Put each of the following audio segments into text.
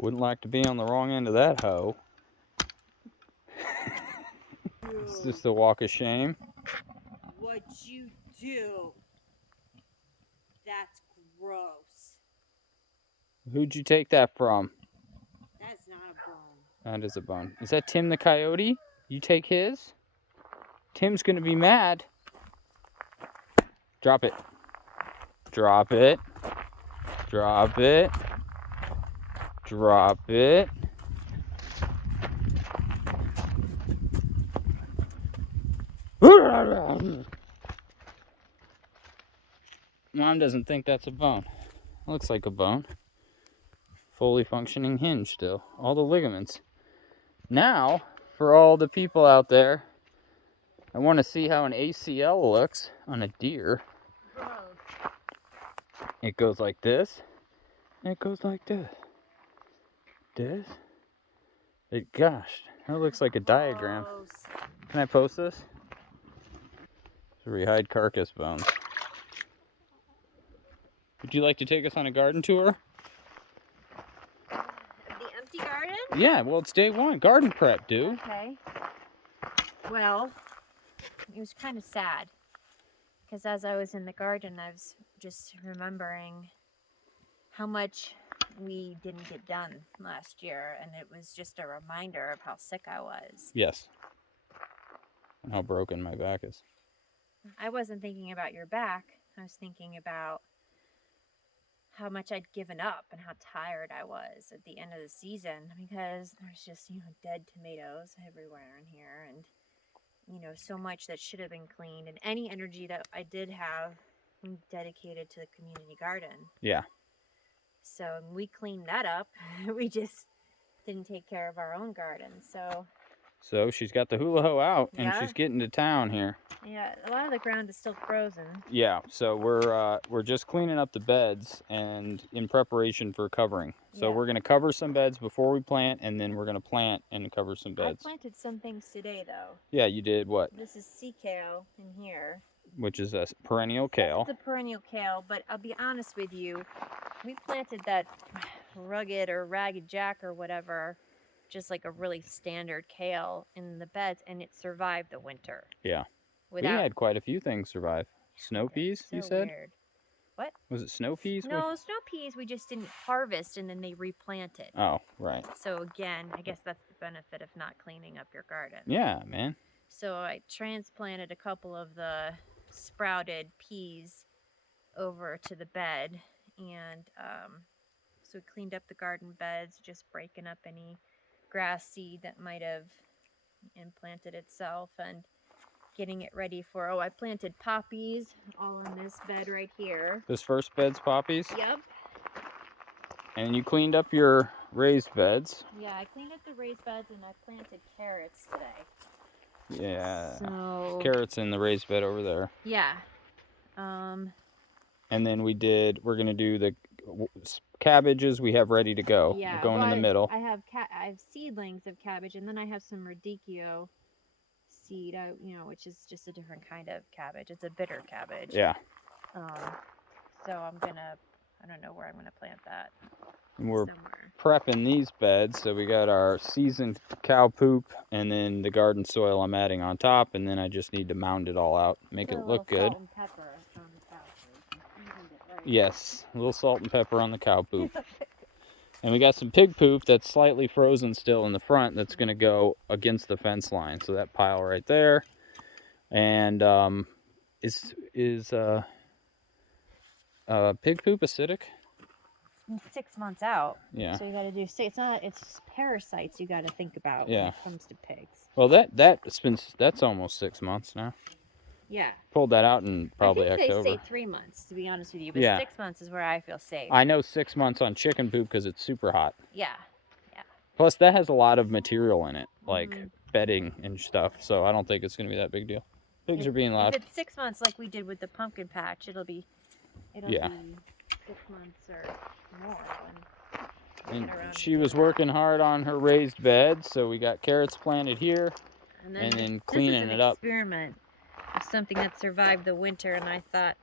Wouldn't like to be on the wrong end of that hoe. It's just a walk of shame. What'd you do? That's gross. Who'd you take that from? That's not a bone. That is a bone. Is that Tim the coyote? You take his? Tim's gonna be mad. Drop it. Drop it. Drop it. Drop it. Mom doesn't think that's a bone. Looks like a bone. Fully functioning hinge still. All the ligaments. Now, for all the people out there, I want to see how an ACL looks on a deer. It goes like this. And it goes like this. This. Gosh, that looks like a diagram. Can I post this? So we hide carcass bones. Would you like to take us on a garden tour? The empty garden? Yeah, well, it's day one. Garden prep, dude. Okay. Well, it was kind of sad. Because as I was in the garden, I was just remembering how much we didn't get done last year. And it was just a reminder of how sick I was. Yes. And how broken my back is. I wasn't thinking about your back. I was thinking about how much I'd given up and how tired I was at the end of the season, because there's just, dead tomatoes everywhere in here, and, so much that should have been cleaned, and any energy that I did have dedicated to the community garden. Yeah. So we cleaned that up. We just didn't take care of our own garden. So she's got the hula hoe out, and she's getting to town here. Yeah, a lot of the ground is still frozen. Yeah, so we're just cleaning up the beds and in preparation for covering. So we're gonna cover some beds before we plant, and then we're gonna plant and cover some beds. I planted some things today, though. Yeah, you did what? This is sea kale in here. Which is a perennial kale. It's a perennial kale, but I'll be honest with you, we planted that rugged or ragged jack or whatever, just like a really standard kale in the beds, and it survived the winter. Yeah. We had quite a few things survive. Snow peas, you said? Weird. What? Was it snow peas? No, snow peas we just didn't harvest, and then they replanted. Oh, right. So again, I guess that's the benefit of not cleaning up your garden. Yeah, man. So I transplanted a couple of the sprouted peas over to the bed, and so we cleaned up the garden beds, just breaking up any grass seed that might have implanted itself, and getting it ready for, I planted poppies all in this bed right here. This first bed's poppies? Yep. And you cleaned up your raised beds. Yeah, I cleaned up the raised beds, and I planted carrots today. Yeah. So carrots in the raised bed over there. Yeah. And then we're going to do the cabbages we have ready to go. Yeah. We're going in the middle. I have seedlings of cabbage, and then I have some radicchio seed, which is just a different kind of cabbage. It's a bitter cabbage. Yeah. So I don't know where I'm gonna plant that. And we're prepping these beds, so we got our seasoned cow poop, and then the garden soil I'm adding on top, and then I just need to mound it all out, make it look good. Salt and pepper on the cow poop. Right? Yes, a little salt and pepper on the cow poop. And we got some pig poop that's slightly frozen still in the front that's going to go against the fence line. So that pile right there. And is pig poop acidic? 6 months out. Yeah. So you got to do it's parasites you got to think about when it comes to pigs. Well, that's almost 6 months now. Yeah. Pulled that out in probably October. They say 3 months, to be honest with you, but 6 months is where I feel safe. I know 6 months on chicken poop because it's super hot. Yeah. Plus, that has a lot of material in it, like bedding and stuff, so I don't think it's going to be that big deal. Pigs are being loud. If it's 6 months like we did with the pumpkin patch, it'll be 6 months or more. And she was working hard on her raised bed, so we got carrots planted here, and then cleaning it up. Experiment. Something that survived the winter, and I thought,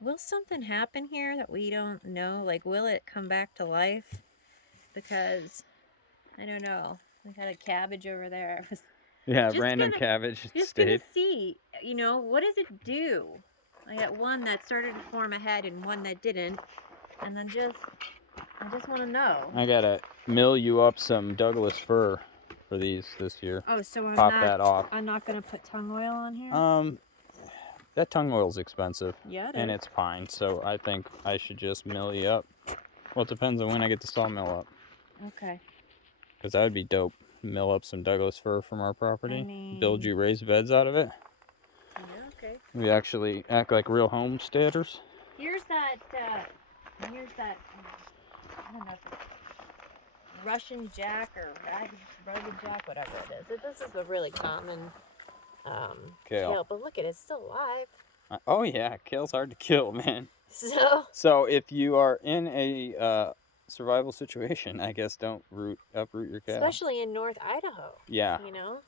will something happen here that we don't know? Like, will it come back to life? because I don't know. We had a cabbage over there. I was Yeah, just random gonna, cabbage just gonna stayed. see, you know, what does it do? I got one that started to form a head and one that didn't, and then I just want to know. I gotta mill you up some Douglas fir for these this year. Oh, so Pop that off. I'm not gonna put tongue oil on here. That tongue oil's expensive. Yeah, it and is. it's pine, so I think I should just mill you up. Well, it depends on when I get the sawmill up. Okay. Because that would be dope. Mill up some Douglas fir from our property. I mean, build you raised beds out of it. Yeah, okay. We actually act like real homesteaders. Here's that. I don't know if it's Russian Jack or Ragged Jack, whatever it is. This is a really common kale, but look at it, it's still alive. Oh yeah, kale's hard to kill, man. So if you are in a survival situation, I guess don't uproot your kale. especially in North Idaho. Yeah. You know.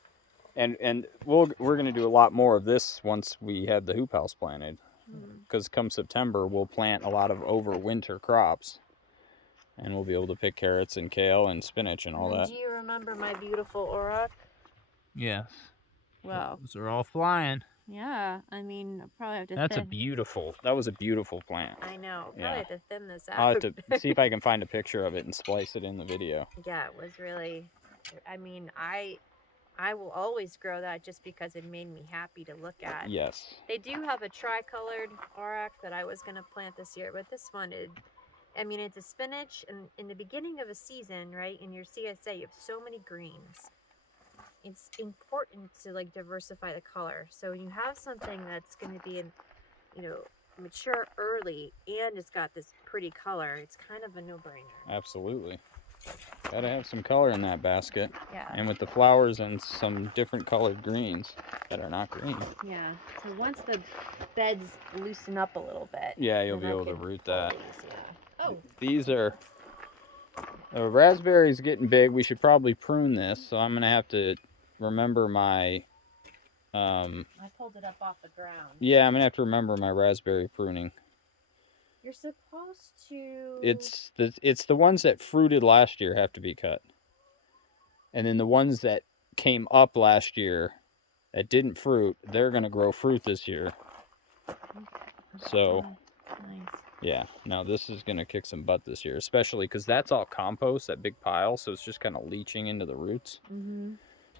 And we're gonna do a lot more of this once we have the hoop house planted, because come September we'll plant a lot of overwinter crops, and we'll be able to pick carrots and kale and spinach and all that. Do you remember my beautiful auroch? Yes. Well, those are all flying. Yeah, I mean, I'll probably have to. That was a beautiful plant. I know. Probably Yeah. have to thin this out. I'll have to see if I can find a picture of it and splice it in the video. Yeah, it was really. I mean, I will always grow that just because it made me happy to look at. Yes. They do have a tricolored auroch that I was going to plant this year, but this one is, I mean, it's a spinach, and in the beginning of a season, right, in your CSA, you have so many greens. It's important to, like, diversify the color. So when you have something that's going to be, mature early, and it's got this pretty color, it's kind of a no-brainer. Absolutely. Gotta have some color in that basket. Yeah. And with the flowers and some different colored greens that are not green. Yeah. So once the beds loosen up a little bit. Yeah, you'll then be I able to could root pull that. these, yeah. Oh. These are... The raspberry's getting big. We should probably prune this. So I'm going to have to remember my... I pulled it up off the ground. Yeah, I'm going to have to remember my raspberry pruning. You're supposed to... It's the ones that fruited last year have to be cut. And then the ones that came up last year that didn't fruit, they're going to grow fruit this year. So, nice. Yeah, no, this is going to kick some butt this year, especially because that's all compost, that big pile, so it's just kind of leaching into the roots,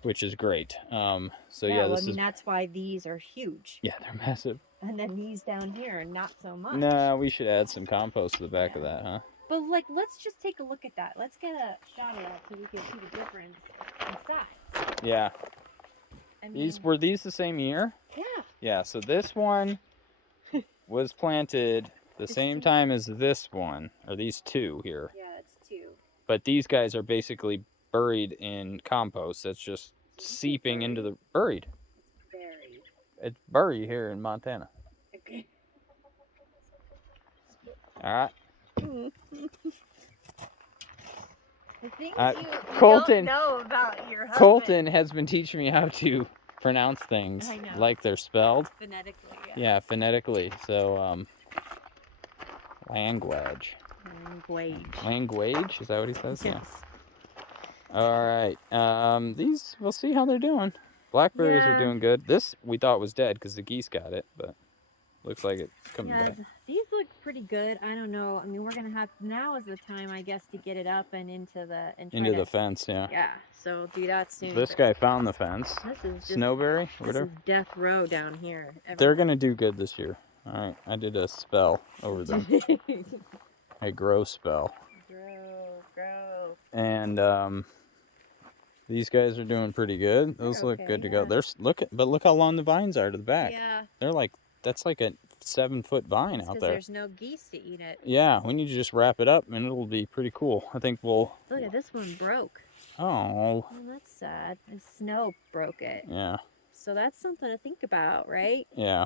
which is great. That's why these are huge. Yeah, they're massive. And then these down here are not so much. No, we should add some compost to the back of that, huh? But, let's just take a look at that. Let's get a shot of that so we can see the difference in size. Yeah. I mean, Were these the same year? Yeah. Yeah, so this one was planted the same time as this one, or these two here. Yeah, it's two. But these guys are basically buried in compost. That's just seeping into the... Buried. Buried. It's buried here in Montana. Okay. All right. The things Colton, don't know about your husband. Colton has been teaching me how to pronounce things like they're spelled. Phonetically, yeah. Yeah, phonetically. So, language. Language? Is that what he says? Yes. Yeah. All right. These, we'll see how they're doing. Blackberries are doing good. This we thought was dead because the geese got it, but looks like it's coming back. These look pretty good. I don't know. I mean, we're gonna have, now is the time, I guess, to get it up and into the fence. Yeah. Yeah. So do that soon. This guy found the fence. This is just, Snowberry, this whatever. is death row down here. They're gonna do good this year. All right. I did a spell over them. A grow spell. Grow. And these guys are doing pretty good. Those look good to go. But look how long the vines are to the back. Yeah. That's like a 7-foot vine out there. There's no geese to eat it. Yeah, we need to just wrap it up and it'll be pretty cool. I think we'll... Look at this one broke. Oh. That's sad. The snow broke it. Yeah. So that's something to think about, right? Yeah.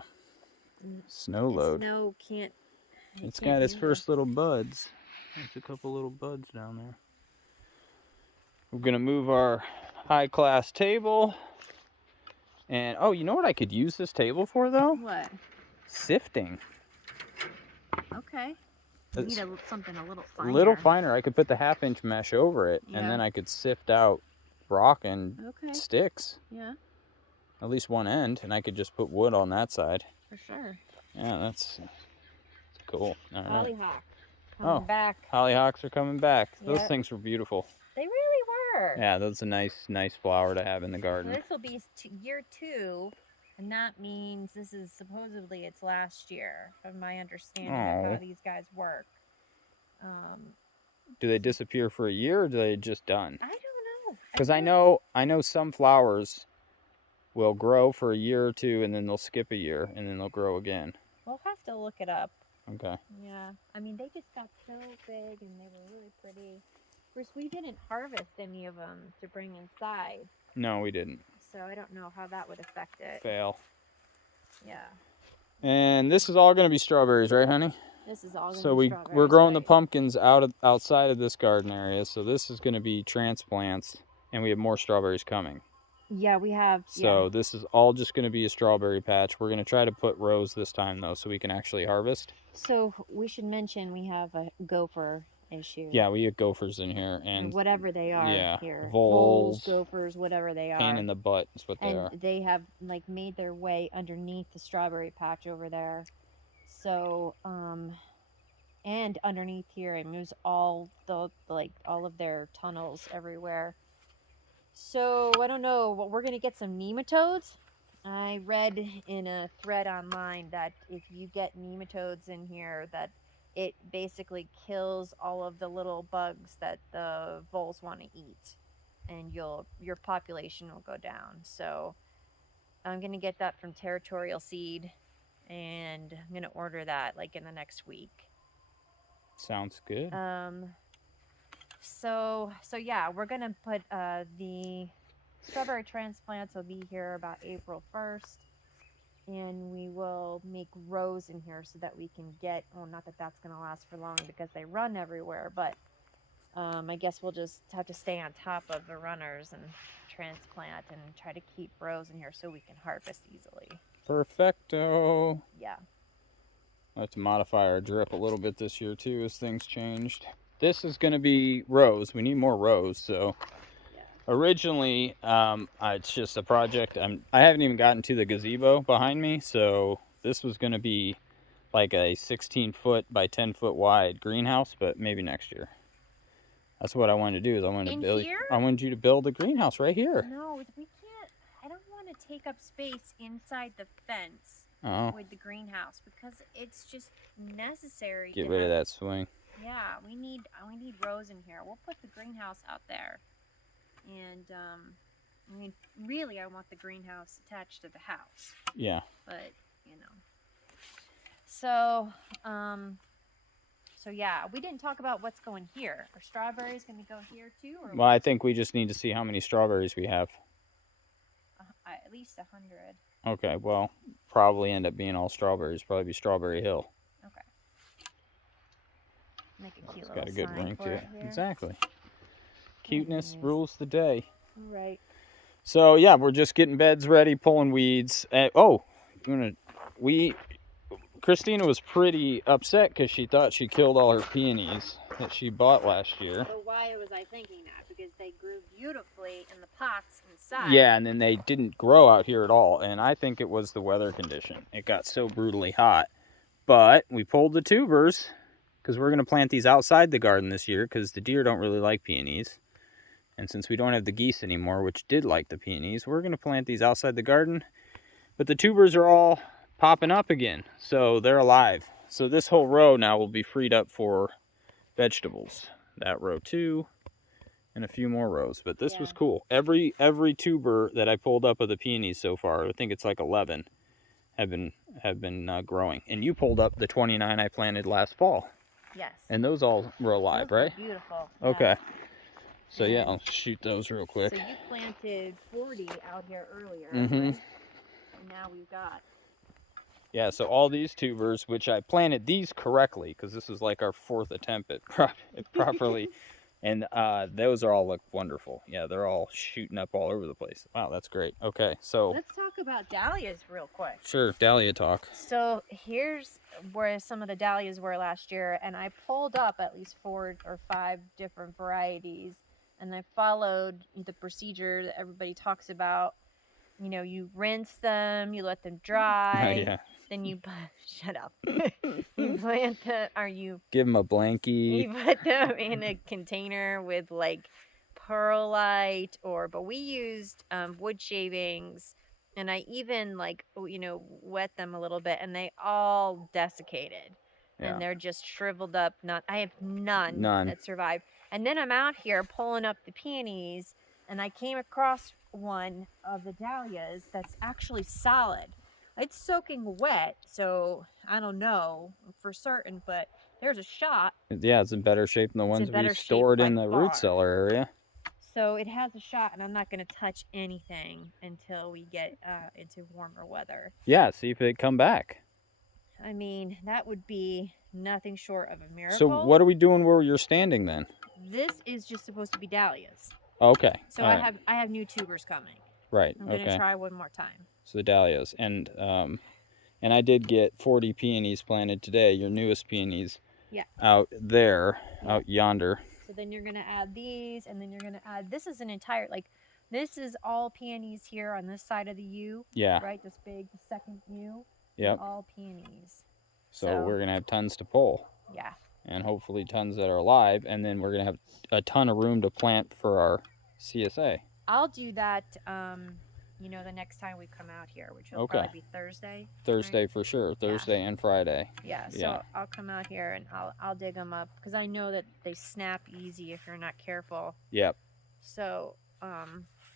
Snow load. Snow can't... It's got its first little buds. There's a couple little buds down there. We're going to move our high-class table. And, oh, you know what I could use this table for, though? What? Sifting. Okay. You need something a little A finer. little finer. I could put the 1/2-inch mesh over it, and Yeah. then I could sift out rock and Okay. sticks. Yeah, At least one end, and I could just put wood on that side. for sure. Yeah, that's cool. All right. Hollyhock coming back. Hollyhocks are coming back. Those Yep. things were beautiful. They really were. Yeah, that's a nice flower to have in the So garden. this will be year 2, and that means this is supposedly its last year, from my understanding of how these guys work. Do they disappear for a year, or are they just done? I don't know. Because I know some flowers will grow for a year or two, and then they'll skip a year, and then they'll grow again. We'll have to look it up. Okay. Yeah, I mean, they just got so big, and they were really pretty. Of course, we didn't harvest any of them to bring inside. No, we didn't. So I don't know how that would affect it. Fail. Yeah. And this is all going to be strawberries, right, honey? This is all going to So be we're growing the right? pumpkins outside of this garden area. So this is going to be transplants, and we have more strawberries coming. Yeah, we have. So this is all just going to be a strawberry patch. We're going to try to put rows this time, though, so we can actually harvest. So we should mention we have a gopher issue. Yeah, we get gophers in here, and whatever they are yeah, here. voles, gophers, whatever they are. pain in the butt is what they and are. they have like made their way underneath the strawberry patch over there. So and underneath here, it moves all all of their tunnels everywhere. So I don't know. Well, we're gonna get some nematodes. I read in a thread online that if you get nematodes in here, that it basically kills all of the little bugs that the voles want to eat, and your population will go down. So I'm gonna get that from Territorial Seed, and I'm gonna order that like in the next week. Sounds good. So yeah, we're gonna put the strawberry transplants will be here about April 1st, and we will make rows in here so that we can get, well, not that that's gonna last for long because they run everywhere, but I guess we'll just have to stay on top of the runners and transplant and try to keep rows in here so we can harvest easily. Perfecto. Yeah. I'll have to modify our drip a little bit this year too as things changed. This is going to be rows. We need more rows. So originally, it's just a project. I haven't even gotten to the gazebo behind me. So this was going to be like a 16-foot by 10-foot wide greenhouse, but maybe next year. That's what I wanted to do. Is I wanted you to build a greenhouse right here. No, we can't. I don't want to take up space inside the fence. With the greenhouse, because it's just necessary. Get rid of that swing. Yeah, we need rows in here. We'll put the greenhouse out there, and I mean, really, I want the greenhouse attached to the house. Yeah. But you know, so yeah, we didn't talk about what's going here. Are strawberries going to go here too? Or well, I think we just need to see how many strawberries we have. At least 100. Okay, well, probably end up being all strawberries. Probably be Strawberry Hill. Okay. Make a cute It's little got a good sign ring for to it. here. Exactly. Cuteness rules the day. Right. So yeah, we're just getting beds ready, pulling weeds. Christina was pretty upset because she thought she killed all her peonies that she bought last year. So why was I thinking that? Because they grew beautifully in the pots inside. Yeah, and then they didn't grow out here at all. And I think it was the weather condition. It got so brutally hot. But we pulled the tubers because we're going to plant these outside the garden this year because the deer don't really like peonies. And since we don't have the geese anymore, which did like the peonies, we're going to plant these outside the garden. But the tubers are all popping up again, so they're alive. So this whole row now will be freed up for vegetables. That row too, and a few more rows. But this was cool. Every tuber that I pulled up of the peonies so far, I think it's like 11, have been growing. And you pulled up the 29 I planted last fall. Yes. And those all were alive, right? Beautiful. Okay. So yeah, I'll shoot those real quick. So you planted 40 out here earlier, Mm-hmm. right? And now we've got. Yeah, so all these tubers, which I planted these correctly, because this is like our 4th attempt at properly And those are all look wonderful. Yeah, they're all shooting up all over the place. Wow, that's great. Okay, so Let's talk about dahlias real quick. sure, dahlia talk. So here's where some of the dahlias were last year, and I pulled up at least 4 or 5 different varieties, and I followed the procedure that everybody talks about. You know, you rinse them, you let them dry, Yeah. then you shut up. You plant them, or you Give them a blankie. put them in a container with like perlite, but we used wood shavings, and I even like wet them a little bit, and they all desiccated, Yeah. and they're just shriveled up. I have none None. that survived. And then I'm out here pulling up the peonies, and I came across one of the dahlias that's actually solid. It's soaking wet, so I don't know for certain, but there's a shot. Yeah, it's in better shape than the It's in ones we better shape stored by in the root far. cellar area. So it has a shot, and I'm not going to touch anything until we get into warmer weather. Yeah, see if it come back. I mean, that would be nothing short of a miracle. So what are we doing where you're standing then? This is just supposed to be dahlias. Okay. So I have new tubers coming. Right. I'm going to try one more time. So the dahlias, and I did get 40 peonies planted today. Your newest peonies. Yeah. Out there, out yonder. So then you're going to add these, and then you're going to add, this is an entire, this is all peonies here on this side of the U. Yeah. Right, this big, the second U. Yep. All peonies. So we're going to have tons to pull. Yeah. And hopefully tons that are alive, and then we're going to have a ton of room to plant for our CSA. I'll do that, the next time we come out here, which will probably be Thursday. Thursday right? For sure. Thursday and Friday. Yeah, so I'll come out here and I'll dig them up, because I know that they snap easy if you're not careful. Yep. So,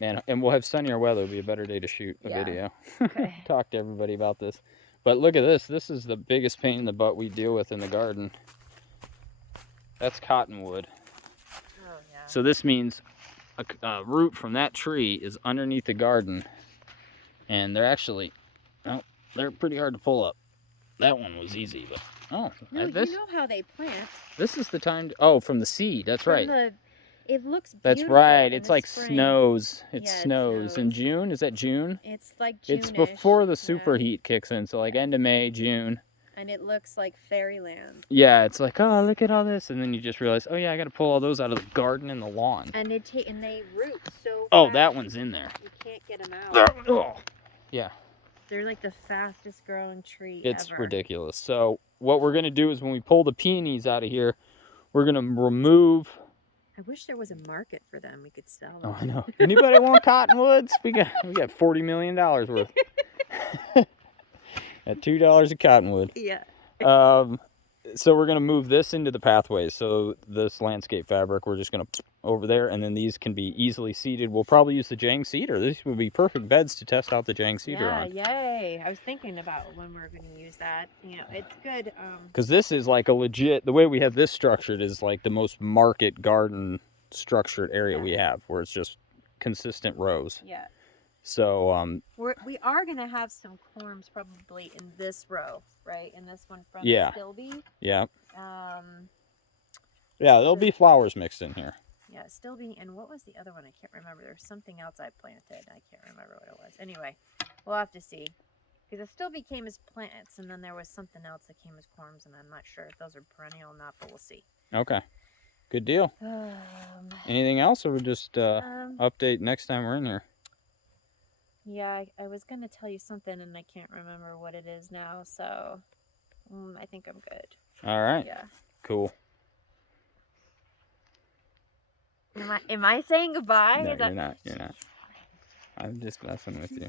Man, and we'll have sunnier weather. It'll be a better day to shoot a video. Okay. Talk to everybody about this. But look at this. This is the biggest pain in the butt we deal with in the garden. That's cottonwood. Oh, yeah. So this means a root from that tree is underneath the garden. And they're actually, they're pretty hard to pull up. That one was easy, but, no, this, you know how they plant. This is the time to, from the seed. That's right. It looks beautiful. That's right. It's like spring. snows. It Yeah, snows in June. Is that June? It's like June-ish. It's before the superheat kicks in, so like end of May, June. And it looks like fairyland. Yeah, it's like, oh, look at all this, and then you just realize, oh yeah, I got to pull all those out of the garden and the lawn. And they root so Oh, fast. that one's in there. You can't get them out. Oh, yeah. They're like the fastest growing tree It's ever. ridiculous. So what we're gonna do is when we pull the peonies out of here, we're gonna remove. I wish there was a market for them. We could sell them. Oh, I know. Anybody want cottonwoods? We got $40 million worth. At $2 a cottonwood. Yeah. So we're gonna move this into the pathways. So this landscape fabric, we're just gonna over there, and then these can be easily seeded. We'll probably use the Jang seeder. These would be perfect beds to test out the Jang seeder on. Yay! I was thinking about when we're going to use that. It's good. Because this is like a legit. The way we have this structured is like the most market garden structured area we have, where it's just consistent rows. Yeah. So we are going to have some corms probably in this row, right? In this one from Stilby. Yeah. Yeah, there'll be flowers mixed in here. Yeah, Stilby, and what was the other one? I can't remember. There's something else I planted. I can't remember what it was. Anyway, we'll have to see. Because it Stilby came as plants, and then there was something else that came as corms, and I'm not sure if those are perennial or not, but we'll see. Okay. Good deal. Anything else, or we just update next time we're in here? Yeah, I was going to tell you something, and I can't remember what it is now, so I think I'm good. All right. Yeah. Cool. Am I saying goodbye? No, you're not. I'm just messing with you.